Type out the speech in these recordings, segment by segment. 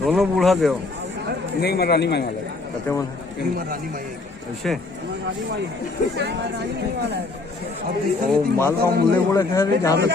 दोनों बूढ़ा देव नहीं मैं रानी माई वाला कहते मन ऐसे वो माल का मूल्य बोले कह रहे जहाँ तक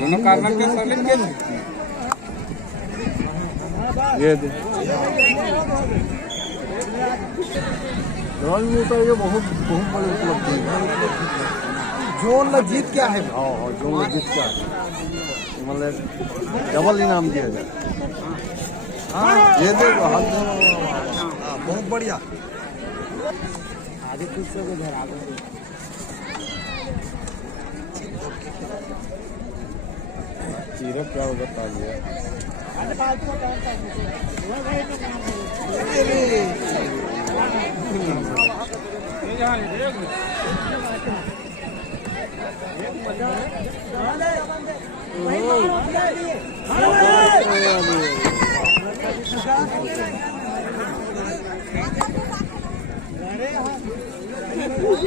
दोनों कारण के सर लेंगे ये दे रन में तो ये बहुत बहुत बड़ी उपलब्धि है। जोन में जीत क्या है? हाँ हाँ जोन में जीत क्या है मतलब डबल इनाम दिया जाए। हाँ ये देखो हाथ बहुत बढ़िया। आगे कुछ से उधर आगे चीरा क्या होगा तालिया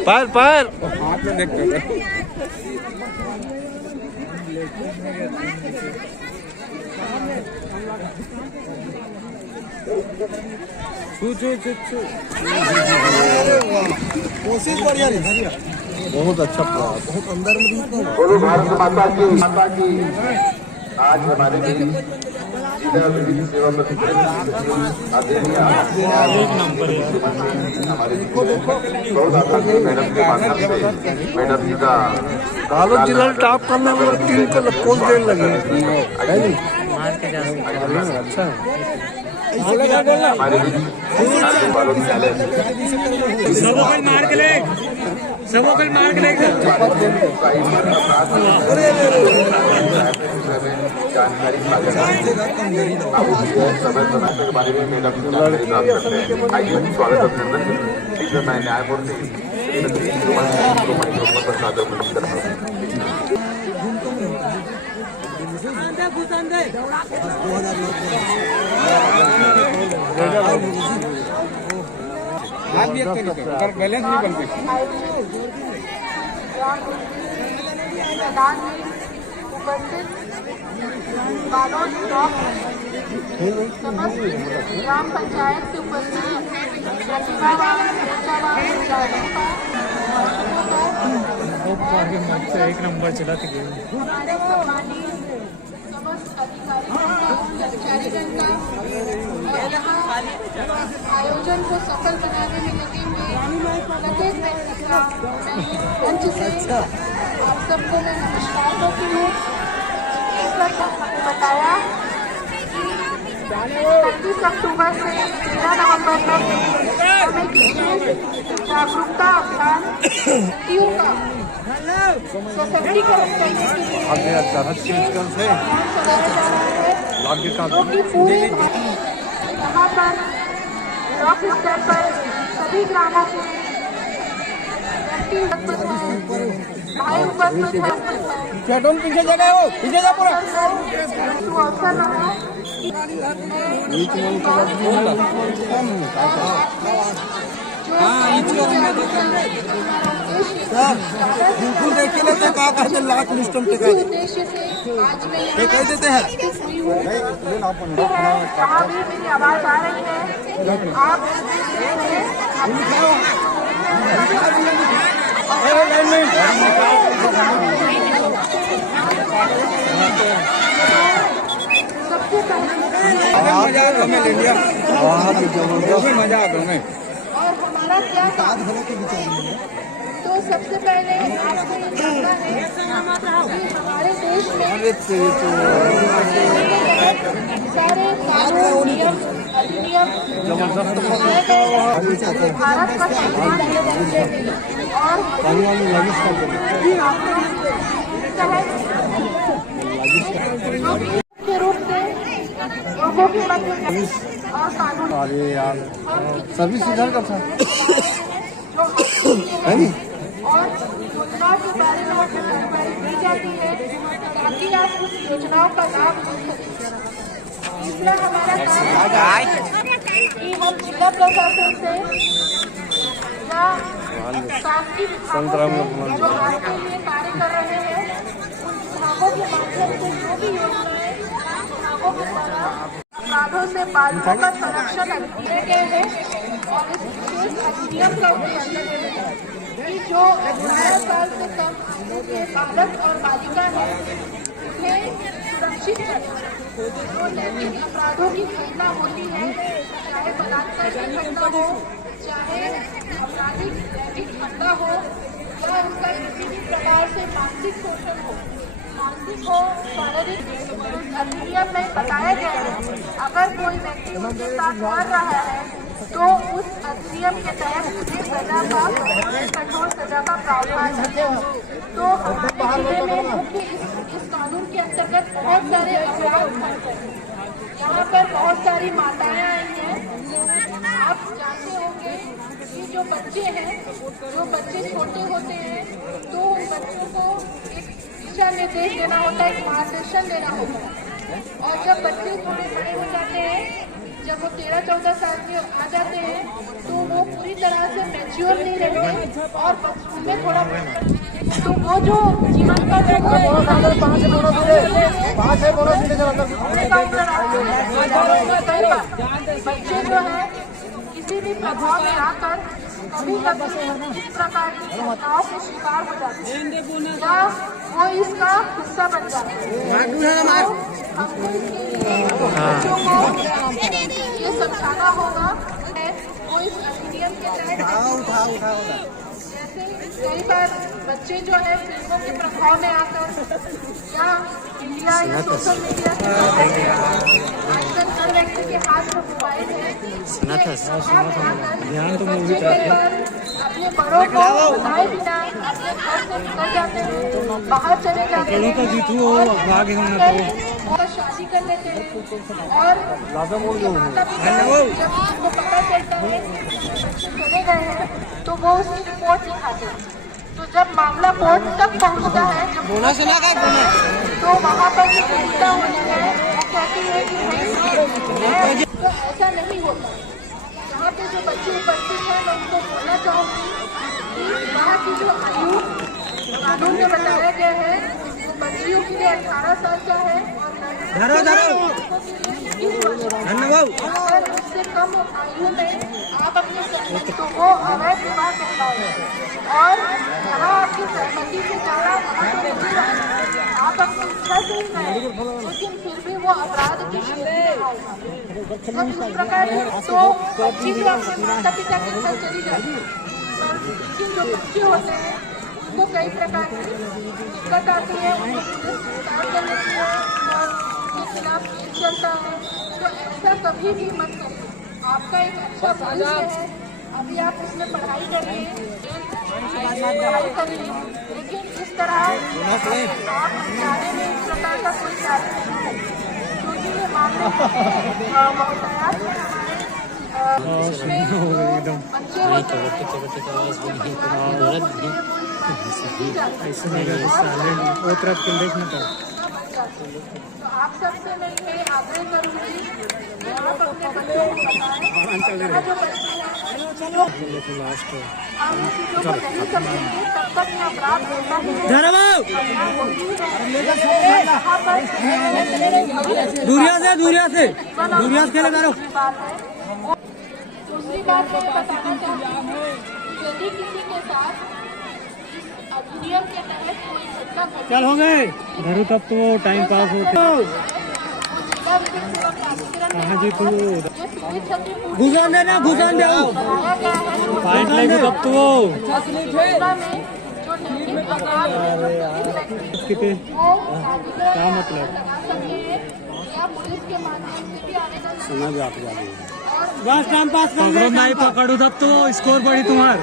पैर पैर हाथ में देखते हैं कोशिश बढ़िया नहीं बहुत अच्छा प्लेयर बहुत अंदर में बोलो भारत माता की आज हमारे जिला विधिक सेवा प्रतिनिधि हमारे मैडम के माध्यम से मैडम जी का बालोद जिला टॉप करने में 3 को कोच देने लगे अच्छा हमारे बालोद विद्यालय सबको मार के ले जानकारी समय समय के बारे में मैडम जानकारी प्राप्त करते हैं। आइए स्वागत अभिनंदन मैं न्यायमूर्ति प्रसाद बैलेंस नहीं बनती बालोद ब्लॉक समस्त ग्राम पंचायत से उपस्थित प्रतिभावान एक नंबर चला हमारे सम्मानित समस्त अधिकारीगण का और यहाँ आयोजन को सफल बनाने में लगे हुए प्रत्येक व्यक्ति का मंच से आप सबको मैं नमस्कार करती हूँ। इस वक्त हमने बताया कि 31 अक्टूबर से 13 नवंबर तक हमें विशेष जागरूकता अभियान बेटियों का सशक्तिकरण करने के लिए जो कि पूरे यहाँ पर ब्लॉक स्तर पर सभी ग्रामों के भाई उपस्थित है। पीछे जगह हो पीछे जा पूरा अवसर रहा बिल्कुल देखिए ना तो क्या कहते हैं लाख लिस्टम टिका उद्देश्य से आज मैं ये कह देते हैं कहाँ भी मेरी आवाज आ रही है आप सबसे पहले मजा आता हमें और हमारा क्या काम है तो सबसे पहले आपको ये जानना है कि हमारे देश में सारे कानून नियम अधिनियम बनाए गए हैं भारत का संविधान और मुख्य रूप से लोगों के मध्य और कानून अरे यार सर्विस इधर का था है नी? और योजनाओं के बारे में आपको जानकारी दी जाती है ताकि आप उस योजनाओं का लाभ ले सकें। तीसरा हमारा काम है कि हम जिला प्रशासन से या शासकीय विभागों से जो आपके लिए कार्य कर रहे हैं उन विभागों के माध्यम से जो भी योजनाएं विभागों के द्वारा अपराधों से बालिकाओं का संरक्षण किए गए हैं और इस विशेष अधिनियम का उद्देश्य है कि जो 18 साल से कम आयु के बालक और बालिका है उन्हें सुरक्षित करें। जो लैंगिक अपराधों की घटना होती है, चाहे बलात्कार की घटना हो, चाहे आपराधिक लैंगिक हमला हो या उनका किसी भी प्रकार से मानसिक शोषण हो, मानसिक हो शारीरिक, अधिनियम में बताया गया है अगर कोई व्यक्ति उनके साथ कर रहा है तो उस अधिनियम के तहत उन्हें सजा का कठोर सजा का प्रावधान है। तो हमारे जिले में मुख्य इस कानून के अंतर्गत बहुत सारे अपराध घट रहे हैं। यहाँ पर बहुत सारी माताएं आई हैं। आप जानते होंगे कि जो बच्चे हैं, जो बच्चे छोटे होते हैं तो उन बच्चों को एक दिशा निर्देश देना होता है, एक मार्गदर्शन देना होता है। और जब बच्चे थोड़े बड़े हो जाते हैं, जब वो 13-14 साल के आ जाते हैं तो वो पूरी तरह से मैच्योर नहीं रहते और बचपन में थोड़ा तो वो जो जीवन का जो बच्चे जो है किसी भी प्रभाव में आकर कभी कभी इस प्रकार की घटनाओं के शिकार हो जाते हैं या वो इसका हिस्सा बन जाते हैं। हमको बच्चों को ये समझाना होगा वो इस अधिनियम के तहत जैसे कई बार बच्चे जो है फिल्मों के प्रभाव में आकर या मीडिया या सोशल मीडिया के आजकल हर व्यक्ति के हाथ में मोबाइल है, बच्चे कई बार अपने बड़ों को बताए बिना अपने घर से निकल जाते हैं, बाहर चले जाते हैं और शादी कर लेते हैं और माता पिता जब उनको पता चलता है बच्चे चले गए हैं तो वो उसकी रिपोर्ट लिखाते हैं। तो जब मामला कोर्ट तक पहुंचता है, जब तो वहाँ पर जो फैसला होती है वो कहती है कि तो ऐसा नहीं होता। यहाँ पे जो बच्चे उपस्थित हैं मैं उनको बोलना चाहूँगी कि यहाँ की जो आयु कानून में बताया गया है वो बच्चियों के लिए 18 साल का है और अगर उससे कम आयु में आप अपने सहमति तो वो अवैध विवाह कहलाएगा और यहाँ आपकी सहमति से ज़्यादा आप अपनी इच्छा से ही करें लेकिन फिर भी वो अपराध की श्रेणी में आएगा। जब इस प्रकार तो बच्ची भी अपने माता पिता के साथ चली जाती है लेकिन जो बच्चे होते हैं उनको कई प्रकार की दिक्कत आती है, उनको पुलिस गिरफ्तार कर लेती है और उनके खिलाफ केस चलता है। तो ऐसा कभी भी मत करिए। आपका एक अच्छा भविष्य है, अभी आप उसमें पढ़ाई करिए लेकिन इस तरह आप जाने में इस प्रकार का कोई कार्य नहीं है क्योंकि ये मामले बहुतायत जिसमें बच्चे होते तो आप सबसे मैं ये आग्रह करूँगी कि आप अपने बच्चों को बताएं जो बच्चे हम इन चीज़ों को नहीं समझेंगे तब तक ये अपराध होता ही है। दूरिया से खेले दूसरी बात मैं बताना चाहती हूँ यदि किसी के साथ इस अधिनियम के तहत कोई घटना चल हो गए घर तब तो टाइम पास होता कहाँ जी तू घुसान देना घुसान दे फाइट लेगी तब तो कितने क्या मतलब पुलिस के माध्यम से भी आवेदन सुना भी आप बस टाइम पास कर ले नहीं पकड़ू तब तो स्कोर बढ़ी तुम्हार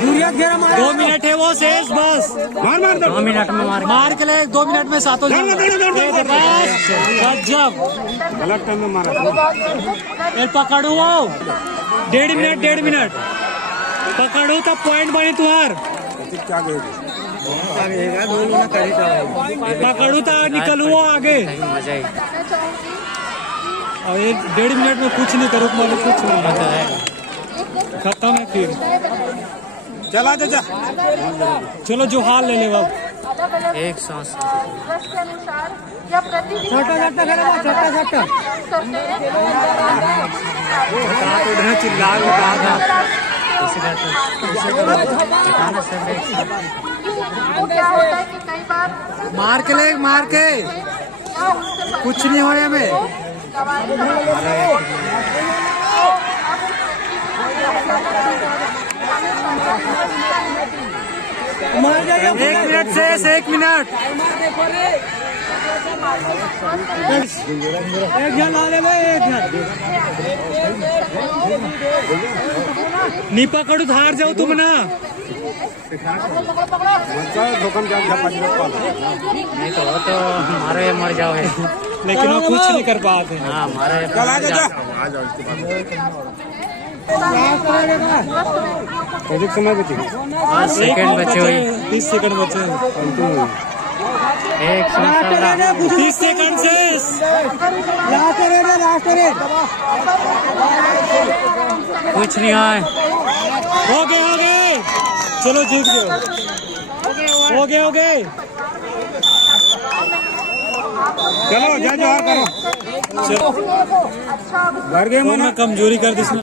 दूरिया घेरा मार 2 मिनट है वो शेष बस मार 2 मिनट में मार के ले 2 मिनट में सातों गजब गलत टाइम में मारा पकड़ू वो 1.5 मिनट पकड़ू तब पॉइंट बनी तुम्हार पकड़ू था निकलू वो आगे और 1.5 मिनट में कुछ नहीं करूँ मतलब कुछ नहीं है खत्म है फिर चला जा चलो जो हाल ले ले बाबू एक सांस चिल्ला मार के ले मार के कुछ नहीं हो हमें एक मिनट से 1 मिनट एक जन आ ले भाई एक जन नहीं पकड़ू हार जाओ तुम ना नहीं तो हमारे मर जाओ लेकिन वो कुछ नहीं कर पाते हाँ हमारे समय बचे 5 सेकंड बचे हुए 30 सेकंड बचे 30 सेकंड से कुछ नहीं आए हो गए चलो जीत गए हो गए चलो जा करो चलो घर गए मैं कमजोरी कर दी